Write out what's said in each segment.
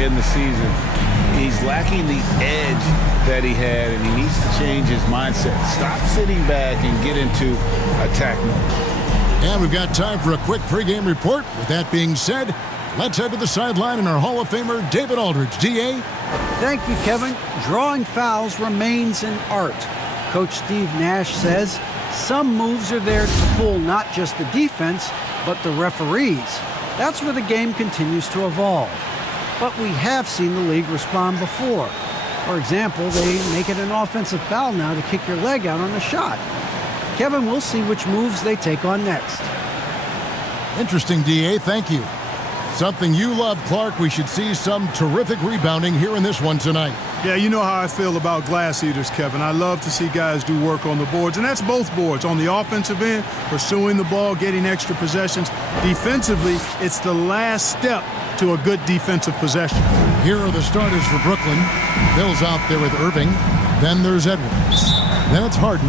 in the season. He's lacking the edge that he had, and he needs to change his mindset. Stop sitting back and get into attack mode. And we've got time for a quick pregame report. With that being said, let's head to the sideline and our Hall of Famer, David Aldridge. D.A.? Thank you, Kevin. Drawing fouls remains an art. Coach Steve Nash says some moves are there to fool not just the defense, but the referees. That's where the game continues to evolve. But we have seen the league respond before. For example, they make it an offensive foul now to kick your leg out on a shot. Kevin, we'll see which moves they take on next. Interesting, D.A. Thank you. Something you love, Clark. We should see some terrific rebounding here in this one tonight. Yeah, you know how I feel about glass eaters, Kevin. I love to see guys do work on the boards, and that's both boards. On the offensive end, pursuing the ball, getting extra possessions. Defensively, it's the last step to a good defensive possession. Here are the starters for Brooklyn. Mills out there with Irving. Then there's Edwards. Then it's Harden,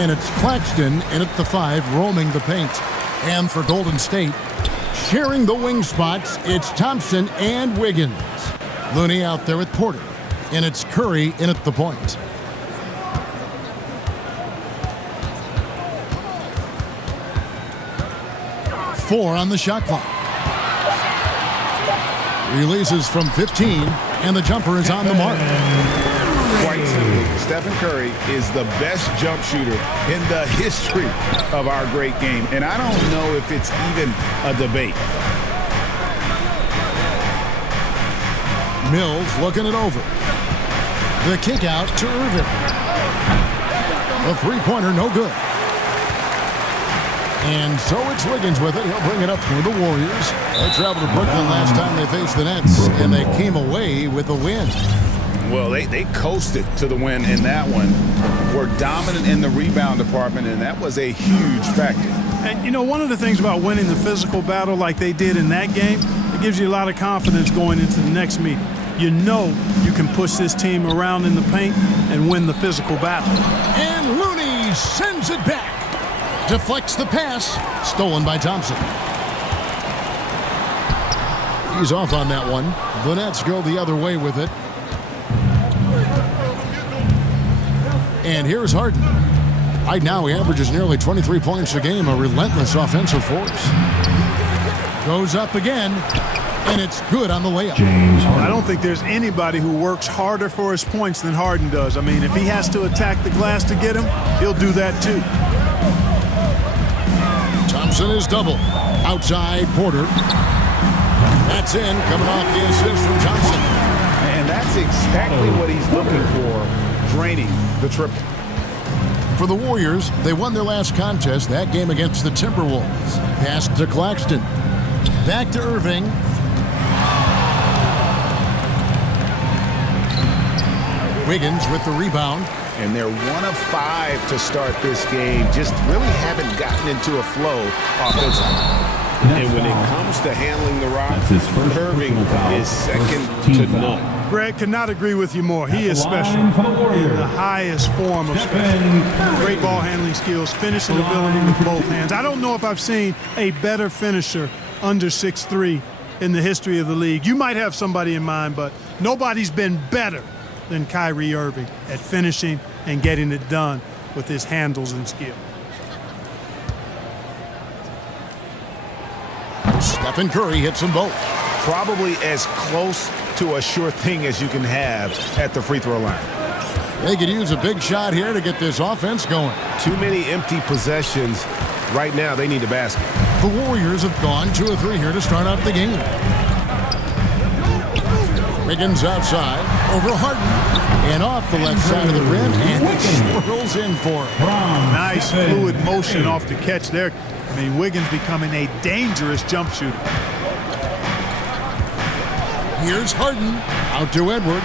and it's Claxton in at the 5, roaming the paint. And for Golden State, sharing the wing spots, it's Thompson and Wiggins. Looney out there with Porter, and it's Curry in at the point. Four on the shot clock. Releases from 15, and the jumper is on the mark. Quite simply, Stephen Curry is the best jump shooter in the history of our great game, and I don't know if it's even a debate. Mills looking it over. The kick out to Irving. The three-pointer no good. And so it's Wiggins with it. He'll bring it up for the Warriors. They traveled to Brooklyn last time they faced the Nets, and they came away with a win. Well, they coasted to the win in that one. Were dominant in the rebound department, and that was a huge factor. And, you know, one of the things about winning the physical battle like they did in that game, it gives you a lot of confidence going into the next meeting. You know you can push this team around in the paint and win the physical battle. And Looney sends it back. Deflects the pass. Stolen by Thompson. He's off on that one. The Nets go the other way with it. And here's Harden. Right now, he averages nearly 23 points a game, a relentless offensive force. Goes up again, and it's good on the layup. I don't think there's anybody who works harder for his points than Harden does. I mean, if he has to attack the glass to get him, he'll do that too. Thompson is double. Outside, Porter. That's in, coming off the assist from Thompson. And that's exactly what he's looking for, draining the triple. For the Warriors, they won their last contest, that game against the Timberwolves. Pass to Claxton. Back to Irving. Wiggins with the rebound. And they're 1 of 5 to start this game. Just really haven't gotten into a flow offensively. And when it comes to handling the rock, Irving is second to none. Greg, could not agree with you more. He is special in the highest form of special. Great ball handling skills, finishing ability with both hands. I don't know if I've seen a better finisher under 6'3" in the history of the league. You might have somebody in mind, but nobody's been better than Kyrie Irving at finishing and getting it done with his handles and skill. Stephen Curry hits them both. Probably as close to a sure thing as you can have at the free throw line. They could use a big shot here to get this offense going. Too many empty possessions. Right now, they need a basket. The Warriors have gone 2 of 3 here to start out the game. Wiggins outside, over Harden, and off the left side of the rim, and it swirls in for him. Nice fluid motion off the catch there. I mean, Wiggins becoming a dangerous jump shooter. Here's Harden, out to Edwards.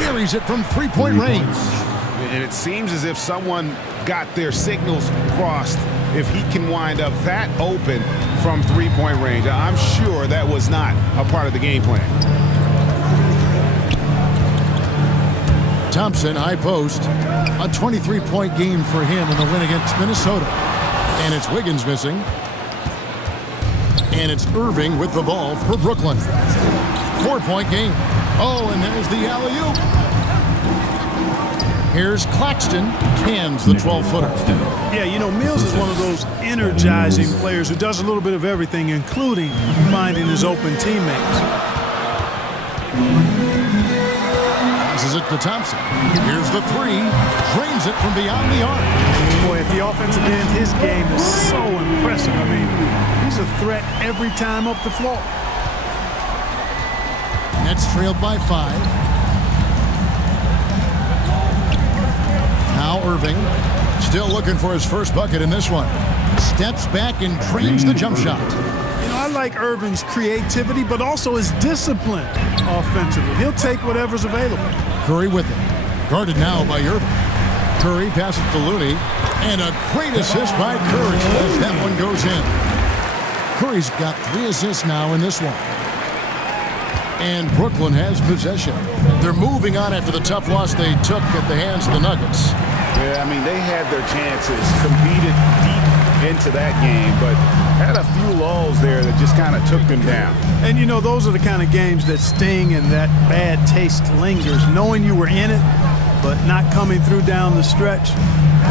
Buries it from three-point range. And it seems as if someone got their signals crossed. If he can wind up that open from three-point range, I'm sure that was not a part of the game plan. Thompson, high post. A 23-point game for him in the win against Minnesota. And it's Wiggins missing. And it's Irving with the ball for Brooklyn. 4-point game. Oh, and there's the alley-oop. Here's Claxton, cans the 12-footer. Yeah, you know, Mills is one of those energizing players who does a little bit of everything, including finding his open teammates. Passes it to Thompson. Here's the three. Drains it from beyond the arc. Boy, at the offensive end, his game is so impressive. I mean, he's a threat every time up the floor. Nets trailed by 5. Now Irving, still looking for his first bucket in this one. Steps back and drains the jump shot. You know, I like Irving's creativity, but also his discipline offensively. He'll take whatever's available. Curry with it. Guarded now by Irving. Curry passes to Looney. And a great assist by Curry as that one goes in. Curry's got 3 assists now in this one. And Brooklyn has possession. They're moving on after the tough loss they took at the hands of the Nuggets. Yeah, I mean, they had their chances, competed deep into that game, but had a few lulls there that just kind of took them down. And, you know, those are the kind of games that sting and that bad taste lingers. Knowing you were in it, but not coming through down the stretch,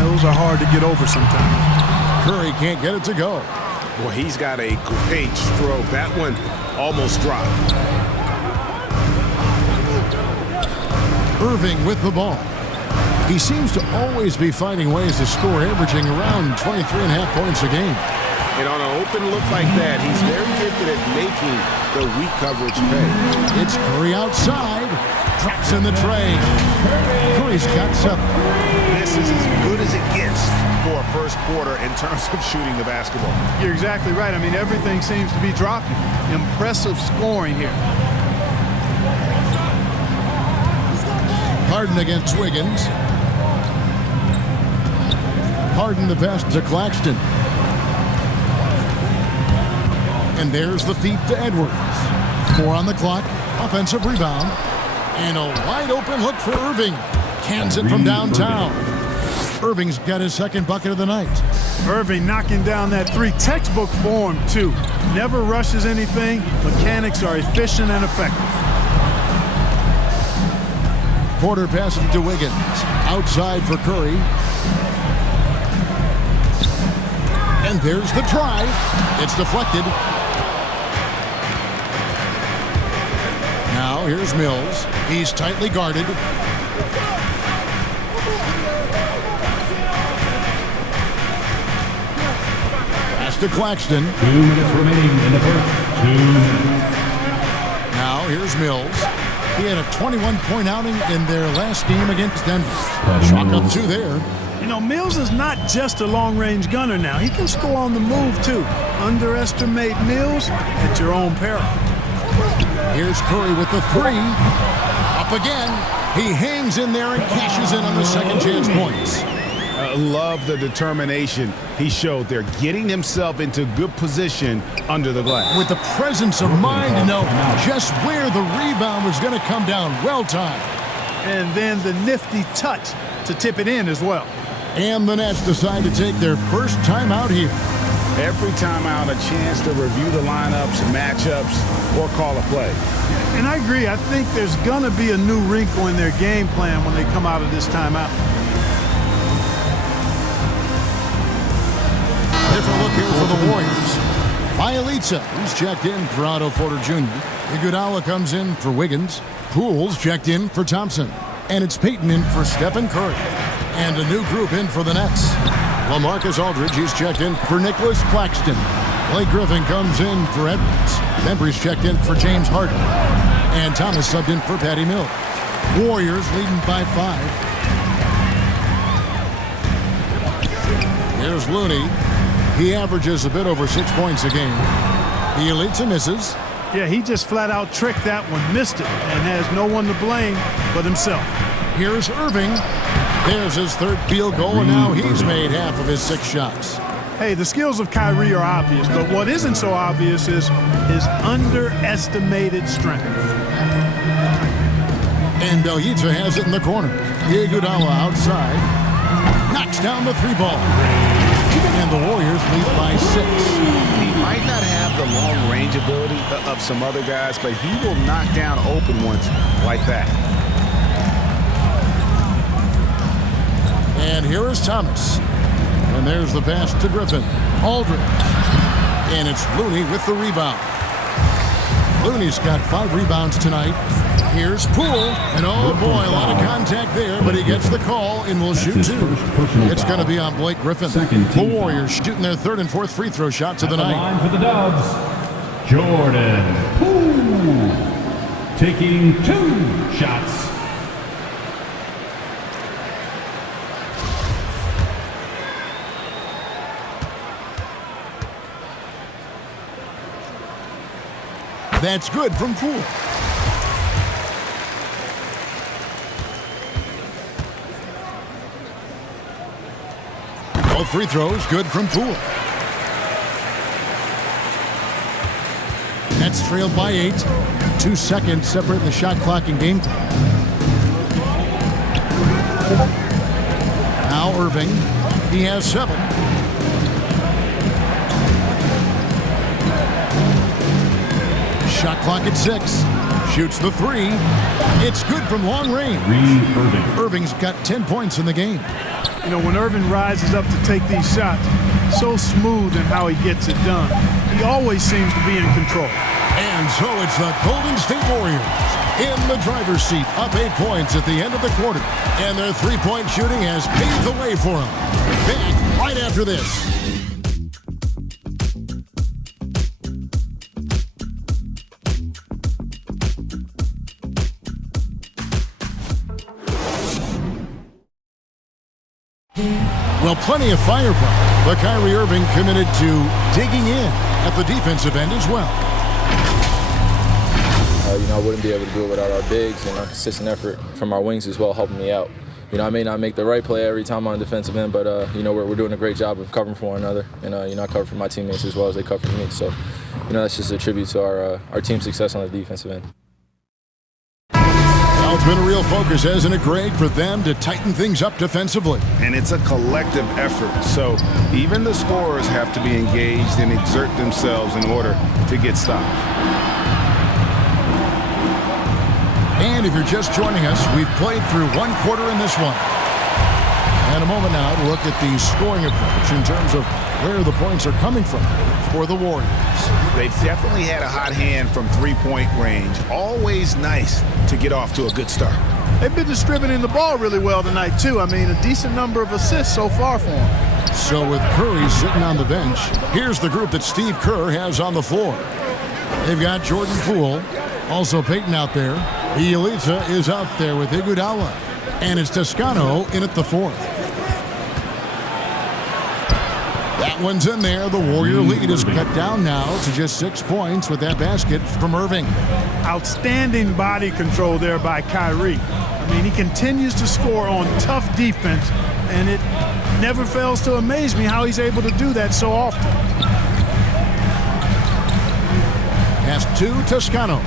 those are hard to get over sometimes. Curry can't get it to go. Boy, he's got a great stroke. That one almost dropped. Irving with the ball. He seems to always be finding ways to score, averaging around 23.5 points a game. And on an open look like that, he's very gifted at making the weak coverage pay. It's Curry outside. Drops in the tray. Curry's got 7. This is as good as it gets for a first quarter in terms of shooting the basketball. You're exactly right. I mean, everything seems to be dropping. Impressive scoring here. Harden against Wiggins. Harden the pass to Claxton. And there's the feed to Edwards. 4 on the clock. Offensive rebound. And a wide open look for Irving. Cans it from downtown. Irving's got his second bucket of the night. Irving knocking down that 3. Textbook form, too. Never rushes anything. Mechanics are efficient and effective. Porter passes to Wiggins. Outside for Curry. And there's the drive. It's deflected. Now here's Mills. He's tightly guarded. Pass to Claxton. 2 minutes remaining in the first. 2 minutes. Now here's Mills. He had a 21-point outing in their last game against Denver. Chalk up 2 there. You know, Mills is not just a long-range gunner now. He can score on the move, too. Underestimate Mills at your own peril. Here's Curry with the 3. Up again. He hangs in there and cashes in on the second chance points. Love the determination he showed there, getting himself into good position under the glass. With the presence of mind to know just where the rebound was going to come down. Well timed. And then the nifty touch to tip it in as well. And the Nets decide to take their first time out here. Every time out, a chance to review the lineups, matchups, or call a play. And I agree. I think there's going to be a new wrinkle in their game plan when they come out of this timeout. Different look here for the Warriors. Bielitsa, who's checked in for Otto Porter Jr. Iguodala comes in for Wiggins. Poole's checked in for Thompson. And it's Payton in for Stephen Curry. And a new group in for the Nets. LaMarcus Aldridge, he's checked in for Nicholas Claxton. Blake Griffin comes in for Edwards. Membry's checked in for James Harden. And Thomas subbed in for Patty Mills. Warriors leading by 5. Here's Looney. He averages a bit over 6 points a game. Bielitsa misses. Yeah, he just flat out tricked that one, missed it, and has no one to blame but himself. Here's Irving. There's his 3rd field goal, and now he's made half of his 6 shots. Hey, the skills of Kyrie are obvious, but what isn't so obvious is his underestimated strength. And Bielitsa has it in the corner. Iguodala outside. Knocks down the 3 ball. And the Warriors lead by 6. He might not have the long-range ability of some other guys, but he will knock down open ones like that. And here is Thomas. And there's the pass to Griffin. Aldridge. And it's Looney with the rebound. Looney's got 5 rebounds tonight. Here's Poole. And oh boy, a lot of contact there, but he gets the call and will shoot 2. It's going to be on Blake Griffin. The Warriors shooting their 3rd and 4th free throw shots of the night. Line for the Dubs, Jordan Poole, taking 2 shots. That's good from Poole. Both free throws good from Poole. Nets trailed by 8. 2 seconds separating the shot clock and game clock. Now Irving. He has 7. Shot clock at 6. Shoots the 3. It's good from long range. Irving's got 10 points in the game. You know, when Irving rises up to take these shots, so smooth in how he gets it done. He always seems to be in control. And so it's the Golden State Warriors in the driver's seat, up 8 points at the end of the quarter. And their 3-point shooting has paved the way for them. Back right after this. Well, plenty of firepower, but Kyrie Irving committed to digging in at the defensive end as well. I wouldn't be able to do it without our bigs and our consistent effort from our wings as well, helping me out. I may not make the right play every time on the defensive end, but we're doing a great job of covering for one another, and I cover for my teammates as well as they cover for me. So, that's just a tribute to our team's success on the defensive end. Well, it's been a real focus, hasn't it, Greg, for them to tighten things up defensively? And it's a collective effort, so even the scorers have to be engaged and exert themselves in order to get stops. And if you're just joining us, we've played through 1 quarter in this one. And a moment now to look at the scoring approach in terms of where the points are coming from for the Warriors. They definitely had a hot hand from 3-point range. Always nice to get off to a good start. They've been distributing the ball really well tonight, too. A decent number of assists so far for them. So with Curry sitting on the bench, here's the group that Steve Kerr has on the floor. They've got Jordan Poole, also Payton out there. Bielitsa is out there with Iguodala. And it's Toscano in at the 4th. That one's in there. The Warrior lead is cut down now to just 6 points with that basket from Irving. Outstanding body control there by Kyrie. He continues to score on tough defense, and it never fails to amaze me how he's able to do that so often. Pass to Toscano.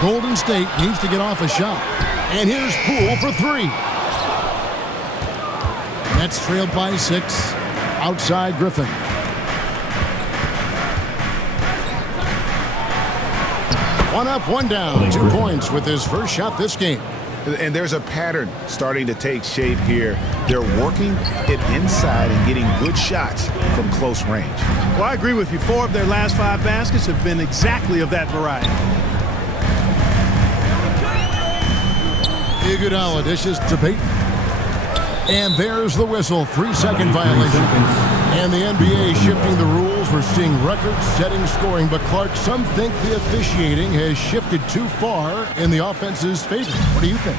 Golden State needs to get off a shot. And here's Poole for 3. Nets trailed by 6. Outside Griffin. One up, one down. 2 points with his first shot this game. And there's a pattern starting to take shape here. They're working it inside and getting good shots from close range. Well, I agree with you. 4 of their last 5 baskets have been exactly of that variety. Iguodala dishes to Payton. And there's the whistle. 3-second violation. And the NBA shifting the rules. We're seeing record-setting scoring. But, Clark, some think the officiating has shifted too far in the offense's favor. What do you think?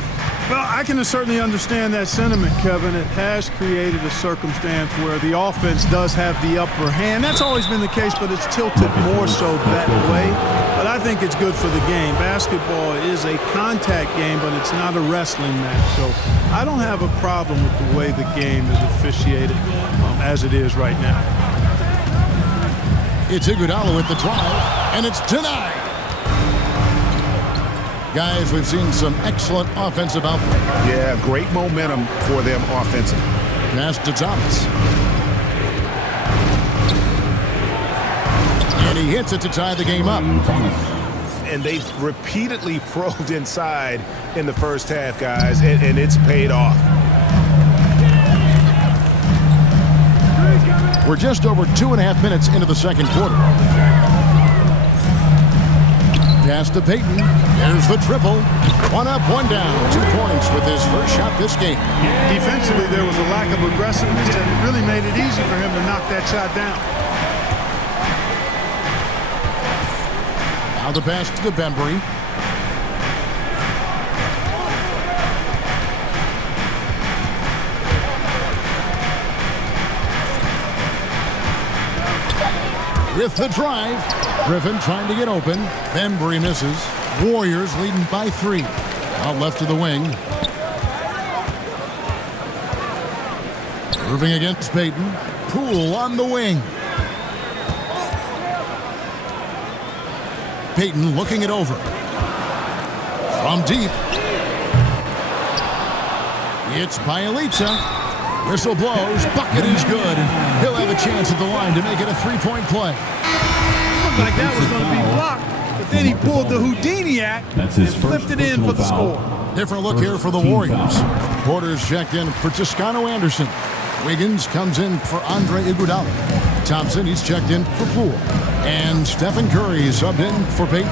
Well, I can certainly understand that sentiment, Kevin. It has created a circumstance where the offense does have the upper hand. That's always been the case, but it's tilted more so that way. But I think it's good for the game. Basketball is a contact game, but it's not a wrestling match. So I don't have a problem with the way the game is officiated as it is right now. It's Iguodala with the drive, and it's denied. Guys, we've seen some excellent offensive output. Yeah, great momentum for them offensively. Pass to Thomas. And he hits it to tie the game up. And they've repeatedly probed inside in the first half, guys, and it's paid off. We're just over 2.5 minutes into the second quarter. Pass to Payton. There's the triple. 1 up, 1 down. 2 points with his first shot this game. Defensively, there was a lack of aggressiveness, and it really made it easy for him to knock that shot down. Now the pass to Bembry. With the drive, Griffin trying to get open. Bembry misses. Warriors leading by 3. Out left to the wing. Irving against Payton. Poole on the wing. Payton looking it over. From deep. It's Bjelica. Whistle blows. Bucket is good. And he'll have a chance at the line to make it a 3-point play. Looked like that was going to be blocked, but then he pulled the Houdini act and flipped it in for the score. Different look here for the Warriors. Porter's checked in for Toscano Anderson. Wiggins comes in for Andre Iguodala. Thompson, he's checked in for Poole. And Stephen Curry is subbed in for Payton.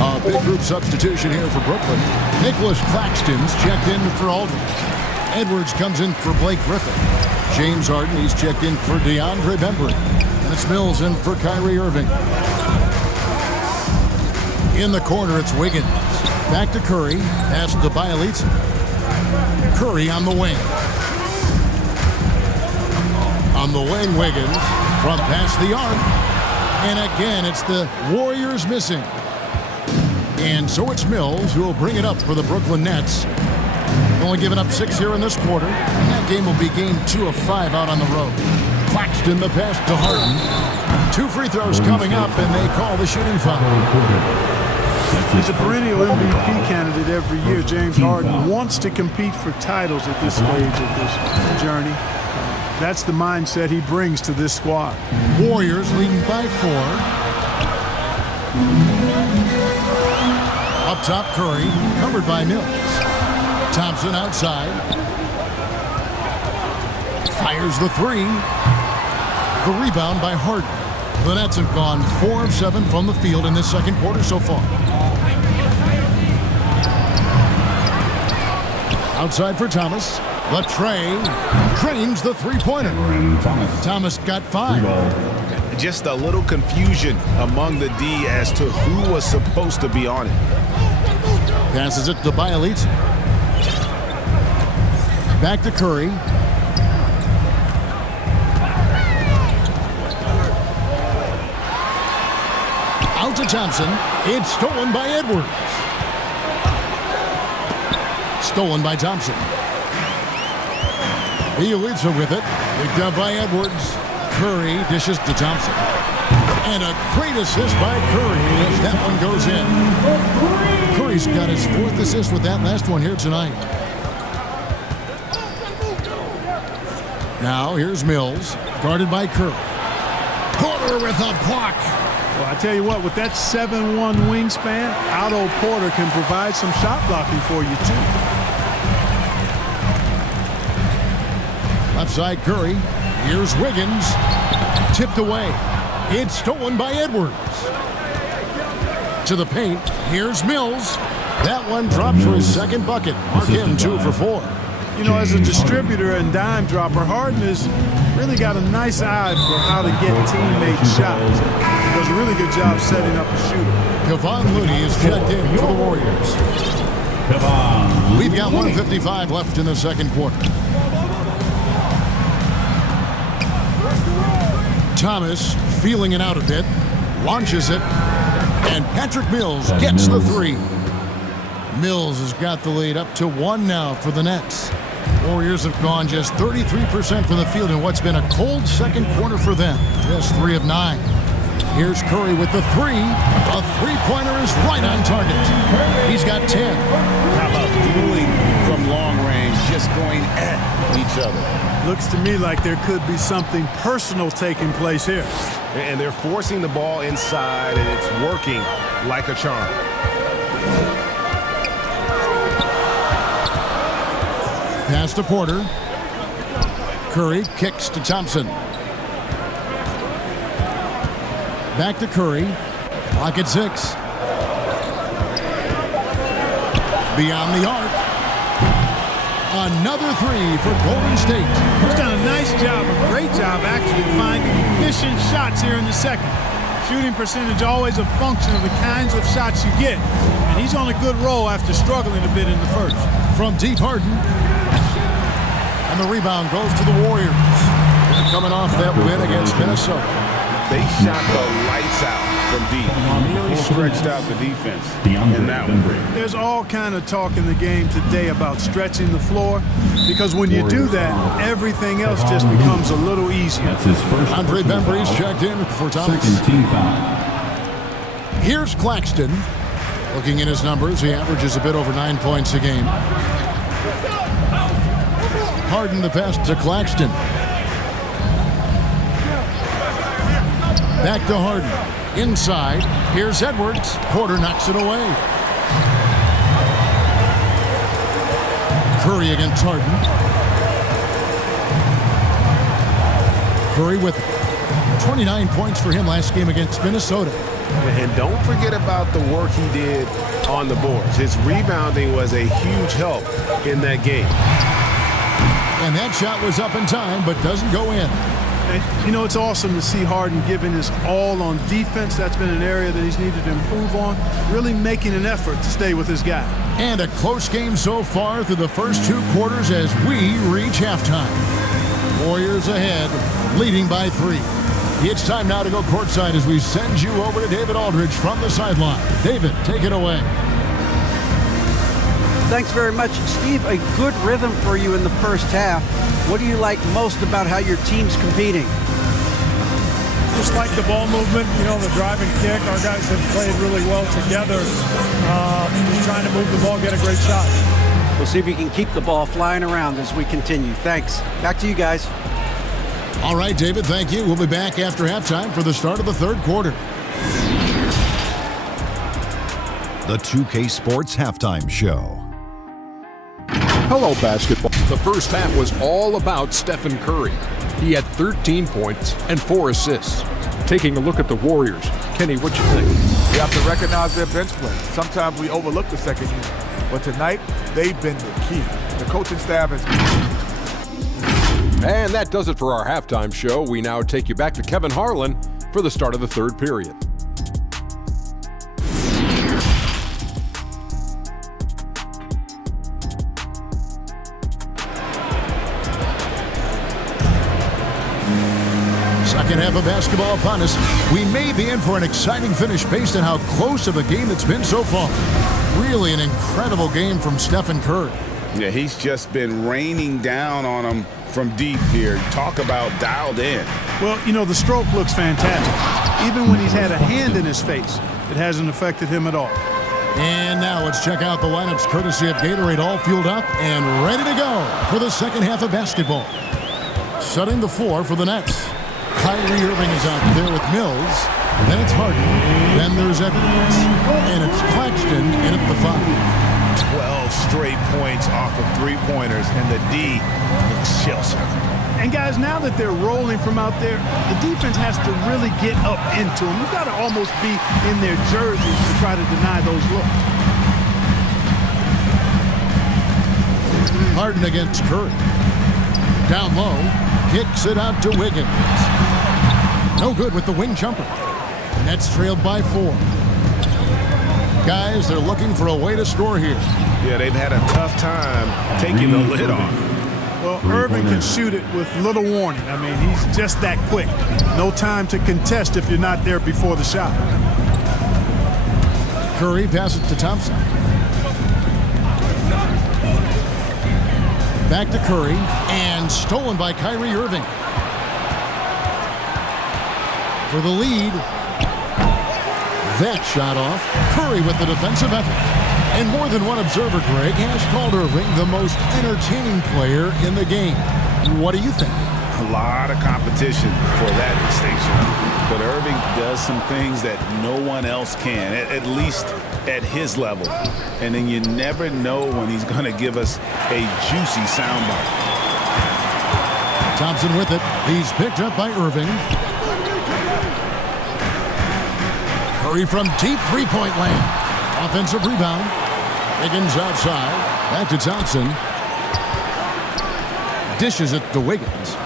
A big group substitution here for Brooklyn. Nicholas Claxton's checked in for Aldridge. Edwards comes in for Blake Griffin. James Harden, he's checked in for DeAndre Bembry. And it's Mills in for Kyrie Irving. In the corner, it's Wiggins. Back to Curry. Pass to Bjelica. Curry on the wing. On the wing, Wiggins. From past the arc. And again, it's the Warriors missing. And so it's Mills who will bring it up for the Brooklyn Nets. Only giving up 6 here in this quarter. And that game will be game 2 of 5 out on the road. Claxton the pass to Harden. 2 free throws coming up, and they call the shooting foul. He's a perennial MVP candidate every year. James Harden wants to compete for titles at this stage of his journey. That's the mindset he brings to this squad. Warriors leading by 4. Up top, Curry, covered by Mills. Thompson outside. Fires the 3. The rebound by Harden. The Nets have gone 4 of 7 from the field in this second quarter so far. Outside for Thomas. Latrey drains the 3-pointer. Thomas got 5. Just a little confusion among the D as to who was supposed to be on it. Passes it to Bjelica. Back to Curry. Out to Thompson. It's stolen by Edwards. Stolen by Thompson. Bjelica with it. Picked up by Edwards. Curry dishes to Thompson. And a great assist by Curry as that one goes in. Curry's got his 4th assist with that last one here tonight. Now here's Mills, guarded by Curry. Porter with a block. Well, I tell you what, with that 7'1" wingspan, Otto Porter can provide some shot blocking for you, too. Left side Curry. Here's Wiggins. Tipped away. It's stolen by Edwards. To the paint. Here's Mills. That one drops for his 2nd bucket. Mark him 2 for 4. You know, as a distributor and dime dropper, Harden has really got a nice eye for how to get teammate shots. He does a really good job setting up a shooter. Kevon Looney is checked in for the Warriors. We've got 1:55 left in the second quarter. Thomas feeling it out a bit, launches it, and Patrick Mills gets the 3. Mills has got the lead up to 1 now for the Nets. Warriors have gone just 33% from the field in what's been a cold second quarter for them. Just 3 of 9. Here's Curry with the three. A three-pointer is right on target. He's got 10. How about dueling from long range, just going at each other? Looks to me like there could be something personal taking place here. And they're forcing the ball inside, and it's working like a charm. Pass to Porter. Curry kicks to Thompson. Back to Curry. Clock at 6. Beyond the arc. Another three for Golden State. He's done a nice job, a great job actually finding efficient shots here in the second. Shooting percentage always a function of the kinds of shots you get. And he's on a good roll after struggling a bit in the first. From deep, Harden. And the rebound goes to the Warriors. They're coming off that win against Minnesota. They shot the lights out from deep. Really stretched out the defense in that one. There's all kind of talk in the game today about stretching the floor, because when you do that, everything else just becomes a little easier. That's his first. Andre Bembry's checked in for Thomas. Second team foul. Here's Claxton. Looking at his numbers, he averages a bit over 9 points a game. Harden the pass to Claxton. Back to Harden. Inside. Here's Edwards. Porter knocks it away. Curry against Harden. Curry with 29 points for him last game against Minnesota. And don't forget about the work he did on the boards. His rebounding was a huge help in that game. And that shot was up in time, but doesn't go in. And, you know, it's awesome to see Harden giving his all on defense. That's been an area that he's needed to improve on. Really making an effort to stay with his guy. And a close game so far through the first 2 quarters as we reach halftime. Warriors ahead, leading by 3. It's time now to go courtside as we send you over to David Aldridge from the sideline. David, take it away. Thanks very much, Steve. A good rhythm for you in the first half. What do you like most about how your team's competing? Just like the ball movement, you know, the drive and kick. Our guys have played really well together. Just trying to move the ball, get a great shot. We'll see if you can keep the ball flying around as we continue. Thanks. Back to you guys. All right, David, thank you. We'll be back after halftime for the start of the third quarter. The 2K Sports Halftime Show. Hello, basketball. The first half was all about Stephen Curry. He had 13 points and 4 assists. Taking a look at the Warriors, Kenny, what you think? You have to recognize their bench play. Sometimes we overlook the second unit, but tonight they've been the key. The coaching staff has. And that does it for our halftime show. We now take you back to Kevin Harlan for the start of the third period. Second half of basketball upon us. We may be in for an exciting finish based on how close of a game it's been so far. Really an incredible game from Stephen Curry. Yeah, he's just been raining down on them from deep here. Talk about dialed in. Well, you know, the stroke looks fantastic. Even when he's had a hand in his face, it hasn't affected him at all. And now let's check out the lineups courtesy of Gatorade, all fueled up and ready to go for the second half of basketball. Setting the floor for the Nets. Kyrie Irving is out there with Mills. Then it's Harden. Then there's Edwards. And it's Claxton in at the 5. 12 straight points off of three-pointers, and the D looks shell-shocked. And guys, now that they're rolling from out there, the defense has to really get up into them. You've got to almost be in their jerseys to try to deny those looks. Harden against Curry. Down low, kicks it out to Wiggins. No good with the wing jumper. Nets trailed by 4. Guys, they're looking for a way to score here. Yeah, they've had a tough time taking the lid off. Well, Irving can shoot it with little warning. I mean, he's just that quick. No time to contest if you're not there before the shot. Curry passes to Thompson. Back to Curry, and stolen by Kyrie Irving. For the lead, That shot off. Curry with the defensive effort. And more than one observer, Greg, has called Irving the most entertaining player in the game. What do you think? A lot of competition for that distinction. But Irving does some things that no one else can, at least at his level. And then you never know when he's going to give us a juicy soundbite. Thompson with it. He's picked up by Irving. Curry from deep three-point land. Offensive rebound. Wiggins outside. Back to Thompson. Dishes it to Wiggins.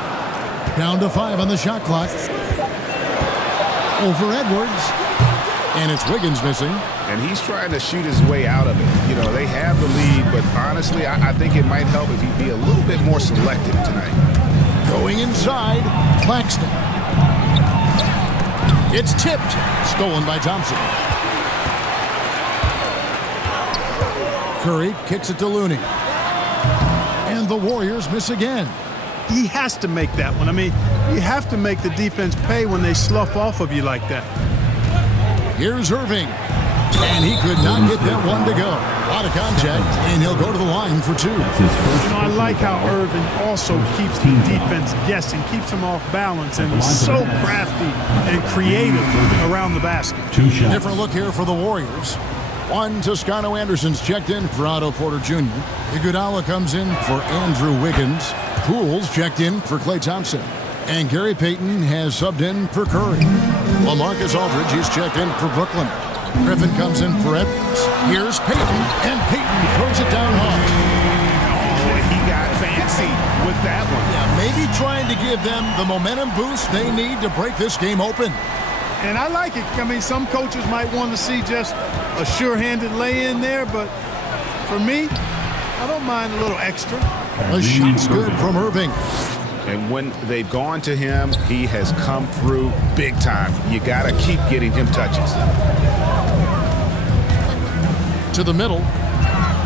Down to 5 on the shot clock. Over Edwards. And it's Wiggins missing. And he's trying to shoot his way out of it. You know, they have the lead, but honestly, I think it might help if he'd be a little bit more selective tonight. Going inside, Claxton. It's tipped. Stolen by Thompson. Curry kicks it to Looney. And the Warriors miss again. He has to make that one. I mean, you have to make the defense pay when they slough off of you like that. Here's Irving. And he could not get that one to go. Out of contact, and he'll go to the line for 2. You know, I like how Irving also keeps the defense guessing, keeps them off balance, and he's so crafty and creative around the basket. Different look here for the Warriors. One, Toscano Anderson's checked in for Otto Porter Jr. Iguodala comes in for Andrew Wiggins. Poole's checked in for Klay Thompson. And Gary Payton has subbed in for Curry. LaMarcus Aldridge, he's checked in for Brooklyn. Griffin comes in for Edwards. Here's Payton, and Payton throws it down hard. Oh, he got fancy with that one. Yeah, maybe trying to give them the momentum boost they need to break this game open. And I like it. I mean, some coaches might want to see just a sure-handed lay-in there, but for me, I don't mind a little extra. The shot's good from Irving. And when they've gone to him, he has come through big time. You got to keep getting him touches. To the middle.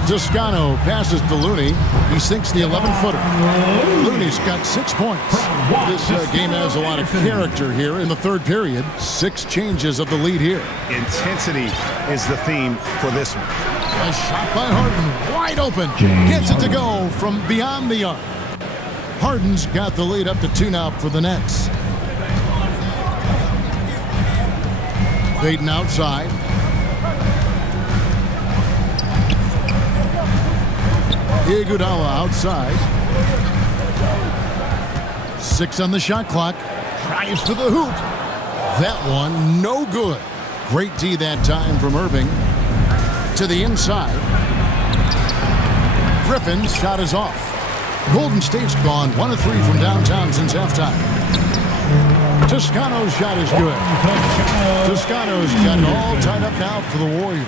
Toscano passes to Looney. He sinks the 11-footer. Looney's got 6 points. This game has a lot of character here in the third period. 6 changes of the lead here. Intensity is the theme for this one. A shot by Harden, wide open. Gets it to go from beyond the arc. Harden's got the lead up to 2 now for the Nets. Payton outside. Iguodala outside. 6 on the shot clock. Drives to the hoop. That one, no good. Great D that time from Irving. To the inside. Griffin's shot is off. Golden State's gone 1 of 3 from downtown since halftime. Toscano's shot is good. Toscano's got it all tied up now for the Warriors.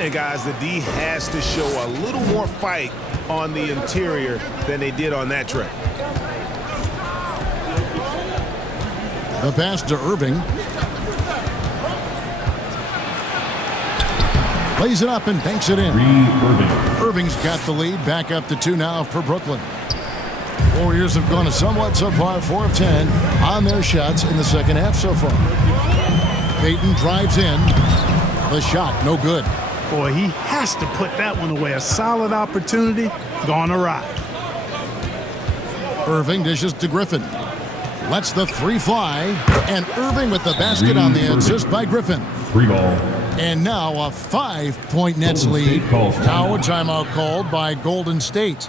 And guys, the D has to show a little more fight on the interior than they did on that trip. The pass to Irving. Plays it up and banks it in. Irving's got the lead, back up to 2 now for Brooklyn. Warriors have gone a somewhat subpar 4 of 10 on their shots in the second half so far. Payton drives in. The shot, no good. Boy, he has to put that one away. A solid opportunity, gone awry. Irving dishes to Griffin. Lets the 3 fly. And Irving with the basket on the assist by Griffin. 3 ball. And now a 5-point Nets lead. Now a timeout called by Golden State.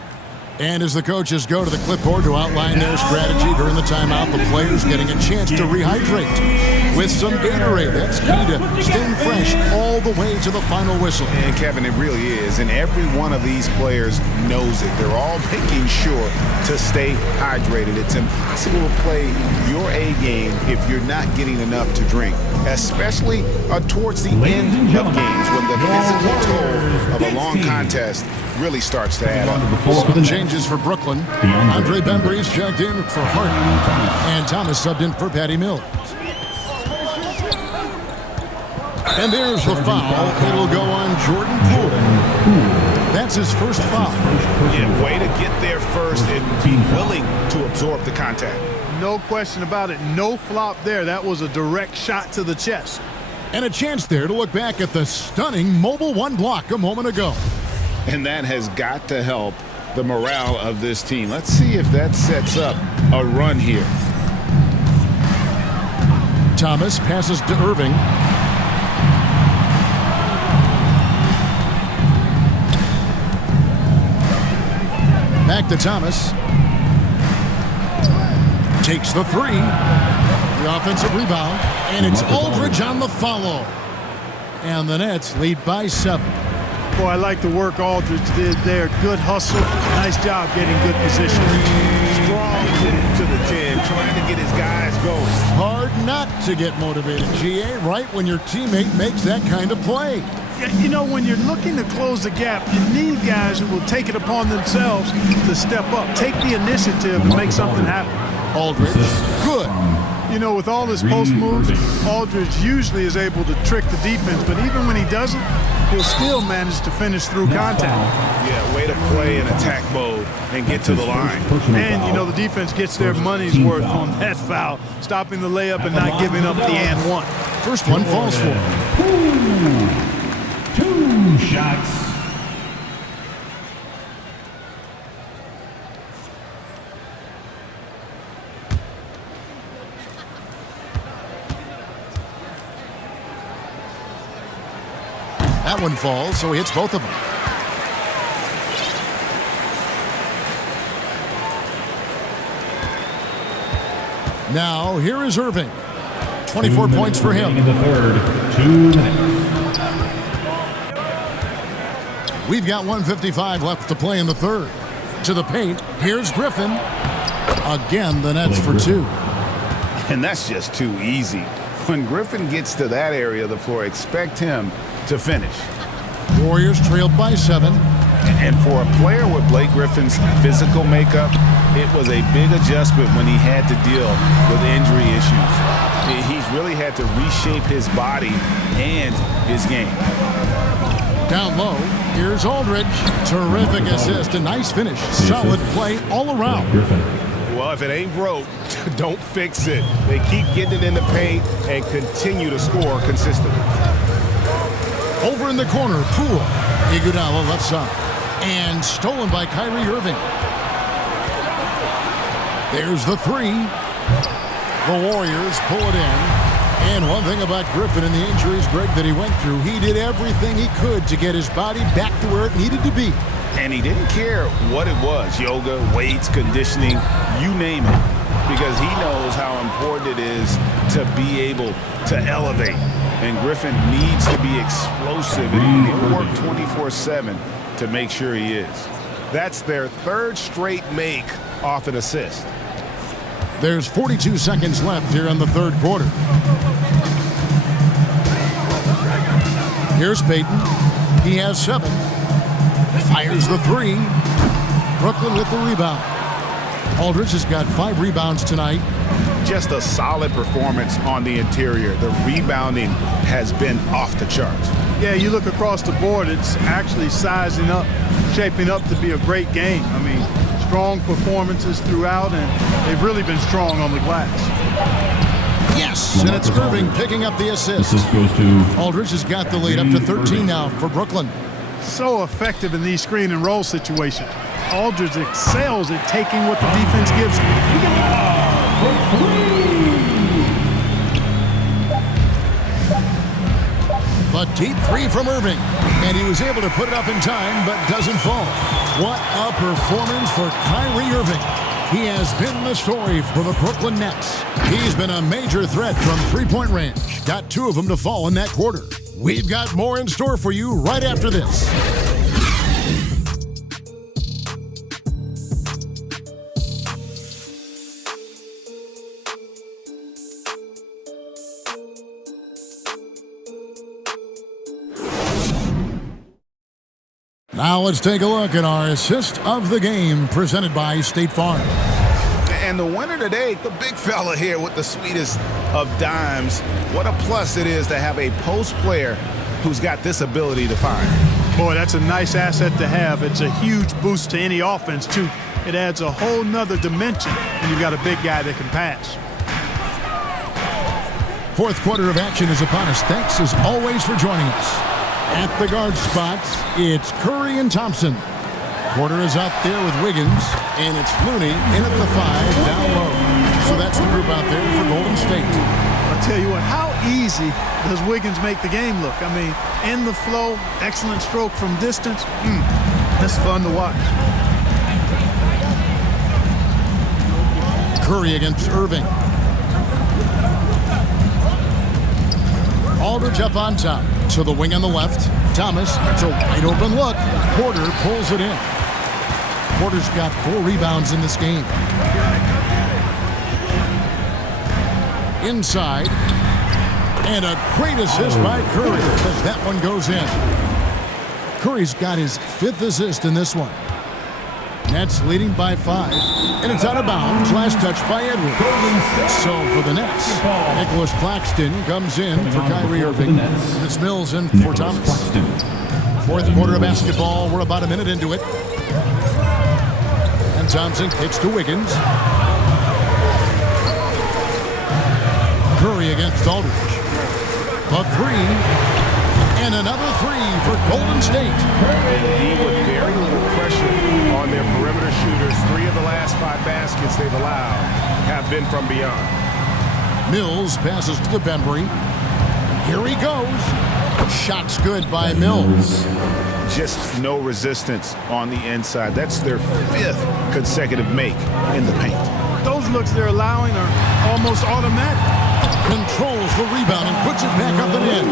And as the coaches go to the clipboard to outline their strategy during the timeout, the players getting a chance to rehydrate with some Gatorade. That's key to staying fresh all the way to the final whistle. And Kevin, it really is. And every one of these players knows it. They're all making sure to stay hydrated. It's impossible to play your A game if you're not getting enough to drink, especially towards the end of games when the physical toll of a long contest really starts to add up. Some changes for Brooklyn. Andre Bembry's checked in for Harden. And Thomas subbed in for Patty Mills. And there's the foul. It'll go on Jordan Poole. That's his first foul. Yeah, way to get there first and be willing to absorb the contact. No question about it. No flop there. That was a direct shot to the chest. And a chance there to look back at the stunning Mobile One block a moment ago. And that has got to help the morale of this team. Let's see if that sets up a run here. Thomas passes to Irving. Back to Thomas. Takes the three. The offensive rebound. And it's Aldridge on the follow. And the Nets lead by 7. Boy, I like the work Aldridge did there. Good hustle. Nice job getting good position. Strong to the 10, trying to get his guys going. Hard not to get motivated, GA, right when your teammate makes that kind of play. Yeah, you know, when you're looking to close the gap, you need guys who will take it upon themselves to step up, take the initiative and make something happen. Aldridge, good. You know, with all his post moves, Aldridge usually is able to trick the defense, but even when he doesn't, he'll still manage to finish through contact. Yeah, way to play in attack mode and get to the line. And, you know, the defense gets their money's worth on that foul, stopping the layup and not giving up the and one. First one falls for him. 2 shots. That one falls, so he hits both of them. Now, here is Irving. 24 points for him. In the third, 2 minutes. We've got 1:55 left to play in the third. To the paint, here's Griffin. Again, the Nets for 2. And that's just too easy. When Griffin gets to that area of the floor, expect him to finish. Warriors trailed by 7. And for a player with Blake Griffin's physical makeup, it was a big adjustment when he had to deal with injury issues. He's really had to reshape his body and his game. Down low, here's Aldridge. Terrific assist, a nice finish. Solid play all around. Well, if it ain't broke, don't fix it. They keep getting it in the paint and continue to score consistently. Over in the corner, Poole. Iguodala left side. And stolen by Kyrie Irving. There's the three. The Warriors pull it in. And one thing about Griffin and the injuries, Greg, that he went through, he did everything he could to get his body back to where it needed to be. And he didn't care what it was, yoga, weights, conditioning, you name it, because he knows how important it is to be able to elevate. And Griffin needs to be explosive, and he'll work 24/7 to make sure he is. That's their third straight make off an assist. There's 42 seconds left here in the third quarter. Here's Payton. He has 7. Fires the three. Brooklyn with the rebound. Aldridge has got 5 rebounds tonight. Just a solid performance on the interior. The rebounding has been off the charts. Yeah, you look across the board, it's actually sizing up, shaping up to be a great game. I mean, strong performances throughout, and they've really been strong on the glass. Yes, and it's Irving picking up the assist. This goes to Aldridge has got the lead up to 13 now for Brooklyn. So effective in these screen and roll situations. Aldridge excels at taking what the defense gives him. A deep three from Irving, and he was able to put it up in time, but doesn't fall. What a performance for Kyrie Irving. He has been the story for the Brooklyn Nets. He's been a major threat from three-point range. Got 2 of them to fall in that quarter. We've got more in store for you right after this. Now let's take a look at our assist of the game presented by State Farm. And the winner today, the big fella here with the sweetest of dimes. What a plus it is to have a post player who's got this ability to find. Boy, that's a nice asset to have. It's a huge boost to any offense, too. It adds a whole nother dimension when you've got a big guy that can pass. Fourth quarter of action is upon us. Thanks as always for joining us. At the guard spots, it's Curry and Thompson. Porter is out there with Wiggins, and it's Looney in at the 5 down low. So that's the group out there for Golden State. I'll tell you what, how easy does Wiggins make the game look? I mean, in the flow, excellent stroke from distance. That's fun to watch. Curry against Irving. Aldridge up on top. To the wing on the left. Thomas, it's a wide open look. Porter pulls it in. Porter's got 4 rebounds in this game. Inside. And a great assist by Curry as that one goes in. Curry's got his 5th assist in this one. Nets leading by 5. And it's out of bounds. Last touch by Edwards. So for the Nets, Nicholas Claxton comes in for Kyrie Irving. It's Mills in for Thomas. Fourth quarter of basketball. We're about a minute into it. And Thompson kicks to Wiggins. Curry against Aldridge. A 3. And another 3 for Golden State. With very little pressure on their perimeter shooters, 3 of the last 5 baskets they've allowed have been from beyond. Mills passes to Bembry. Here he goes. Shot's good by Mills. Just no resistance on the inside. That's their 5th consecutive make in the paint. Those looks they're allowing are almost automatic. Controls the rebound and puts it back up and in.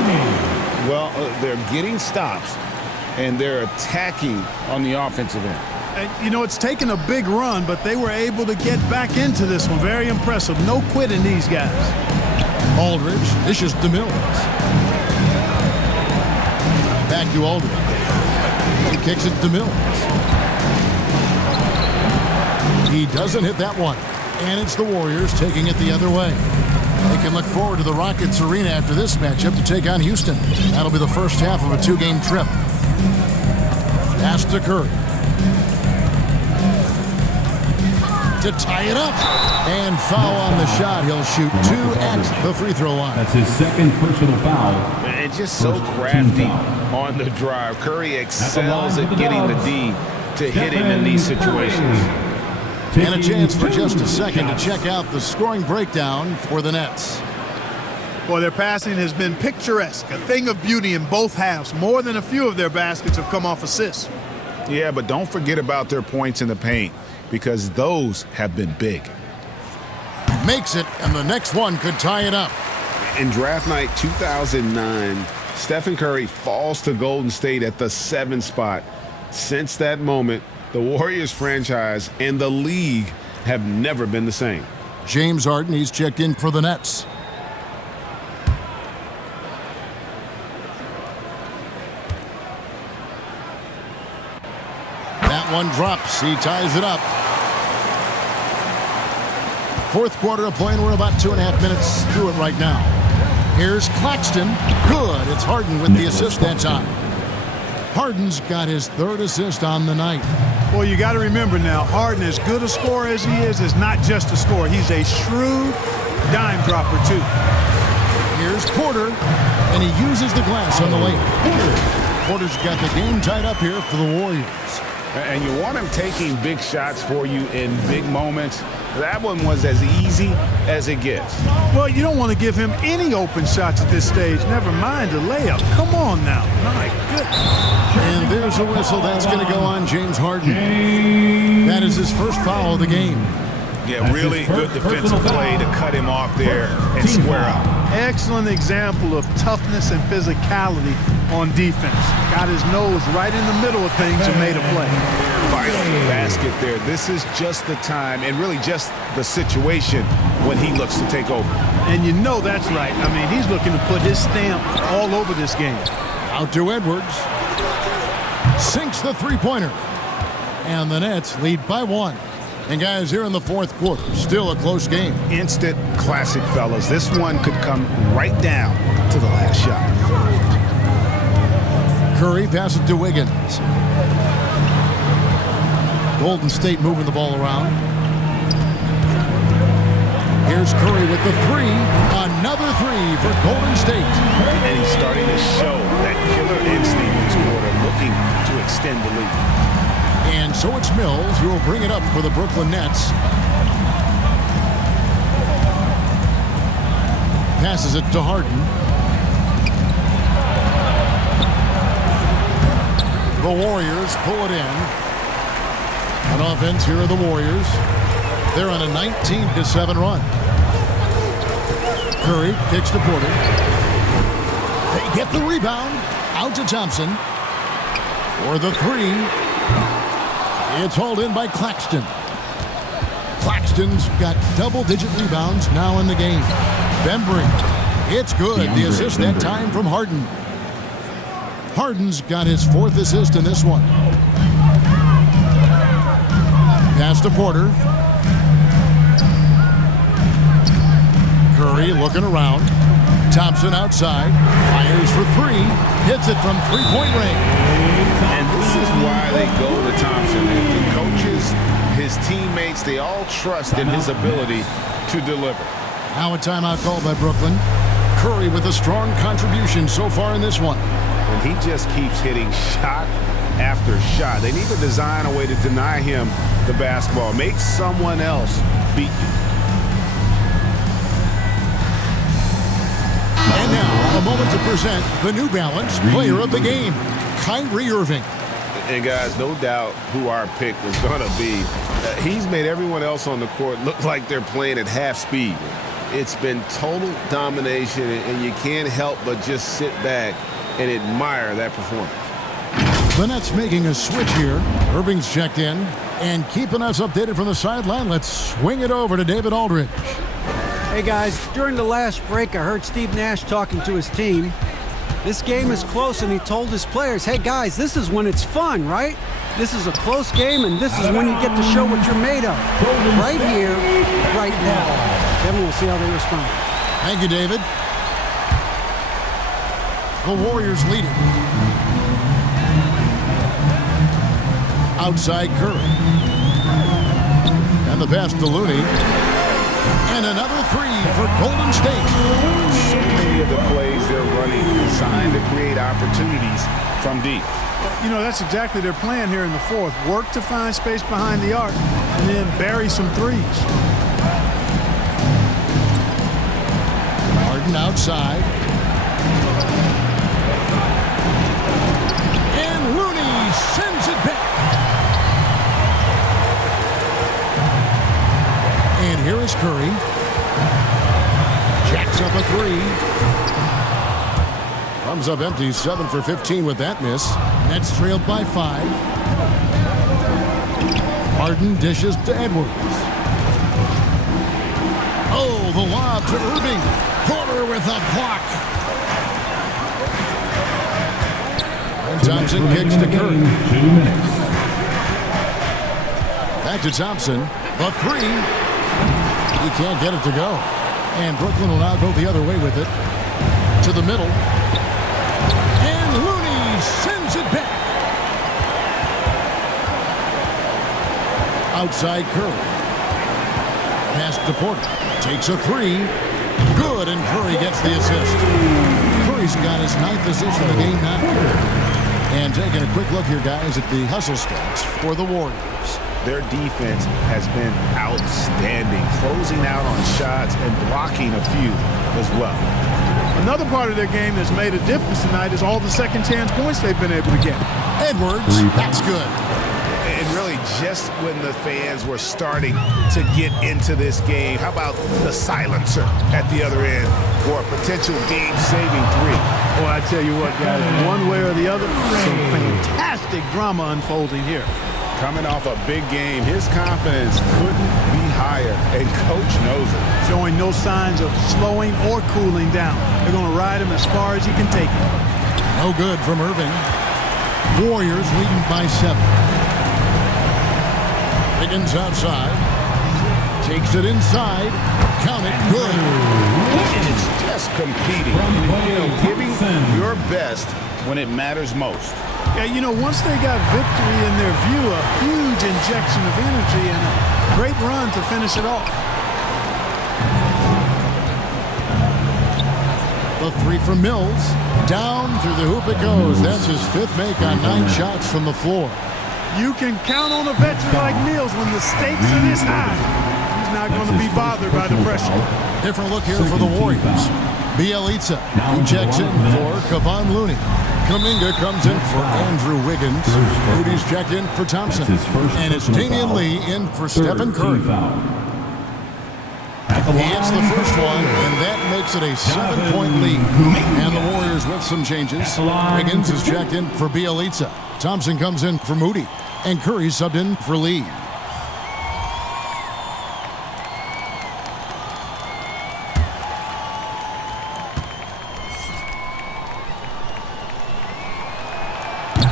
Well, they're getting stops, and they're attacking on the offensive end. And, you know, it's taken a big run, but they were able to get back into this one. Very impressive. No quitting these guys. Aldridge dishes to Mills. Back to Aldridge. He kicks it to Mills. He doesn't hit that one. And it's the Warriors taking it the other way. They can look forward to the Rockets Arena after this matchup to take on Houston. That'll be the first half of a 2-game trip. Pass to Curry. To tie it up. And foul on the shot. He'll shoot 2 at the free throw line. That's his 2nd personal foul. And just so crafty on the drive. Curry excels at getting the D to hit him in these situations. And a chance for just a second to check out the scoring breakdown for the Nets. Boy, their passing has been picturesque, a thing of beauty in both halves. More than a few of their baskets have come off assists. Yeah, but don't forget about their points in the paint, because those have been big. Makes it, and the next one could tie it up. In draft night 2009, Stephen Curry falls to Golden State at the 7 spot. Since that moment, the Warriors franchise and the league have never been the same. James Harden, he's checked in for the Nets. That one drops. He ties it up. Fourth quarter of play, and we're about 2.5 minutes through it right now. Here's Claxton. Good. It's Harden with the assist that time. Harden's got his 3rd assist on the night. Well, you got to remember now, Harden, as good a scorer as he is not just a scorer. He's a shrewd dime dropper, too. Here's Porter, and he uses the glass on the layup. Porter's got the game tied up here for the Warriors. And you want him taking big shots for you in big moments. That one was as easy as it gets. Well, you don't want to give him any open shots at this stage. Never mind a layup. Come on now. My goodness. And there's a whistle. That's going to go on James Harden. That is his first foul of the game. Yeah, really good defensive play to cut him off there and square up. Excellent example of toughness and physicality on defense. Got his nose right in the middle of things and made a play. Final basket there. This is just the time and really just the situation when he looks to take over. And you know that's right. I mean, he's looking to put his stamp all over this game. Out to Edwards. Sinks the three-pointer. And the Nets lead by 1. And guys, here in the fourth quarter, still a close game. Instant classic, fellas. This one could come right down to the last shot. Curry passes to Wiggins. Golden State moving the ball around. Here's Curry with the three. Another three for Golden State. And he's starting to show that killer instinct this quarter, looking to extend the lead. And so it's Mills who will bring it up for the Brooklyn Nets. Passes it to Harden. The Warriors pull it in. On offense, here are the Warriors. They're on a 19-7 run. Curry kicks to Porter. They get the rebound. Out to Thompson. For the three. It's hauled in by Claxton. Claxton's got double-digit rebounds now in the game. Bembry. It's good. The assist that time from Harden. Harden's got his fourth assist in this one. Pass to Porter. Curry looking around. Thompson outside. Fires for three. Hits it from three-point range. And this is why they go to Thompson. The coaches, his teammates, they all trust in his ability to deliver. Now a timeout called by Brooklyn. Curry with a strong contribution so far in this one. And he just keeps hitting shot after shot. They need to design a way to deny him the basketball. Make someone else beat you. And now, a moment to present the New Balance Player of the Game, Kyrie Irving. And guys, no doubt who our pick was going to be. He's made everyone else on the court look like they're playing at half speed. It's been total domination, and you can't help but just sit back and admire that performance. The Nets making a switch here. Irving's checked in. And keeping us updated from the sideline, let's swing it over to David Aldridge. Hey guys, during the last break, I heard Steve Nash talking to his team. This game is close, and he told his players, hey guys, this is when it's fun, right? This is a close game, and this is when you get to show what you're made of. Right here, right now. Then we'll see how they respond. Thank you, David. The Warriors lead it. Outside Curry. And the pass to Looney. And another three for Golden State. So many of the plays they're running designed to create opportunities from deep. You know, that's exactly their plan here in the fourth. Work to find space behind the arc and then bury some threes. Harden outside. And Looney sends it back. And here is Curry. Jacks up a three. Comes up empty, 7 for 15 with that miss. Nets trailed by 5. Harden dishes to Edwards. Oh, the lob to Irving. Porter with a block. And Thompson kicks to Curry. 2 minutes. Back to Thompson. A three. He can't get it to go. And Brooklyn will now go the other way with it. To the middle. And Looney sends it back. Outside Curry. Pass to Porter. Takes a three. Good, and Curry gets the assist. Curry's got his 9th assist in the game now. And taking a quick look here, guys, at the hustle stats for the Warriors. Their defense has been outstanding, closing out on shots and blocking a few as well. Another part of their game that's made a difference tonight is all the second chance points they've been able to get. Edwards, that's good. And really just when the fans were starting to get into this game, how about the silencer at the other end for a potential game-saving three? Well, I tell you what, guys, one way or the other, some fantastic drama unfolding here. Coming off a big game, his confidence couldn't be higher, and Coach knows it. Showing no signs of slowing or cooling down. They're going to ride him as far as he can take him. No good from Irving. Warriors leading by 7. Higgins outside. Takes it inside. Count it. Good. And it's just competing. Giving your best when it matters most. Yeah, you know, once they got victory in their view, a huge injection of energy and a great run to finish it off. The three from Mills. Down through the hoop it goes. That's his 5th make on 9 shots from the floor. You can count on a veteran like Mills when the stakes are this high. He's not going to be bothered by the pressure. Different look here for the Warriors. Bjelica, who checks in for Kevon Looney. Kuminga comes in for Andrew Wiggins. Moody's checked in for Thompson. And it's Damian Lee in for Stephen Curry. He hits the first one, and that makes it a 7-point lead. And the Warriors with some changes. Wiggins is checked in for Bjelica. Thompson comes in for Moody. And Curry subbed in for Lee.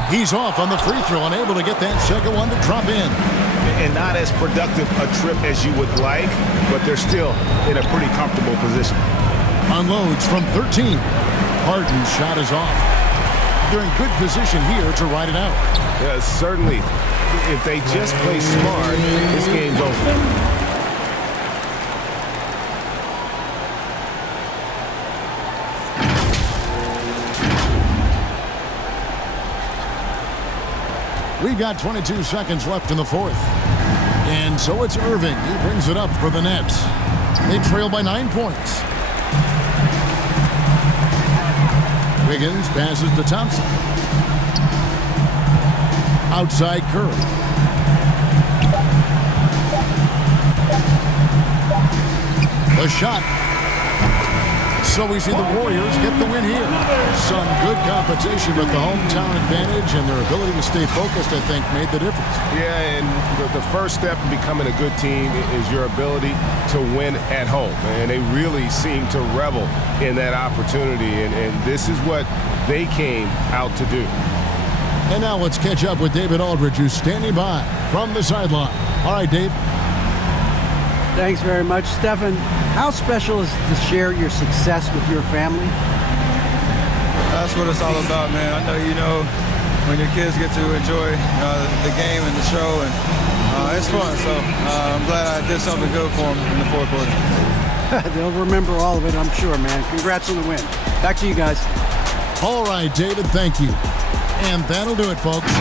He's off on the free throw, unable to get that second one to drop in. And not as productive a trip as you would like, but they're still in a pretty comfortable position. Unloads from 13. Harden's shot is off. They're in good position here to ride it out. Yeah, certainly. If they just play smart, this game's over. We've got 22 seconds left in the 4th. And so it's Irving. He brings it up for the Nets. They trail by 9 points. Wiggins passes to Thompson. Outside Curry. The shot. So we see the Warriors get the win here. Some good competition, but the hometown advantage and their ability to stay focused, I think, made the difference. Yeah, and the first step in becoming a good team is your ability to win at home. And they really seem to revel in that opportunity, and this is what they came out to do. And now let's catch up with David Aldridge, who's standing by from the sideline. All right, Dave. Thanks very much, Stephen. How special is it to share your success with your family? That's what it's all about, man. I know you know when your kids get to enjoy the game and the show, and it's fun. So I'm glad I did something good for them in the 4th quarter. They'll remember all of it, I'm sure, man. Congrats on the win. Back to you guys. All right, David, thank you. And that'll do it, folks.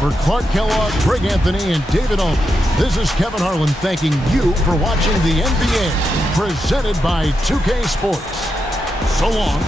For Clark Kellogg, Greg Anthony, and David Aldridge, this is Kevin Harlan thanking you for watching the NBA, presented by 2K Sports. So long.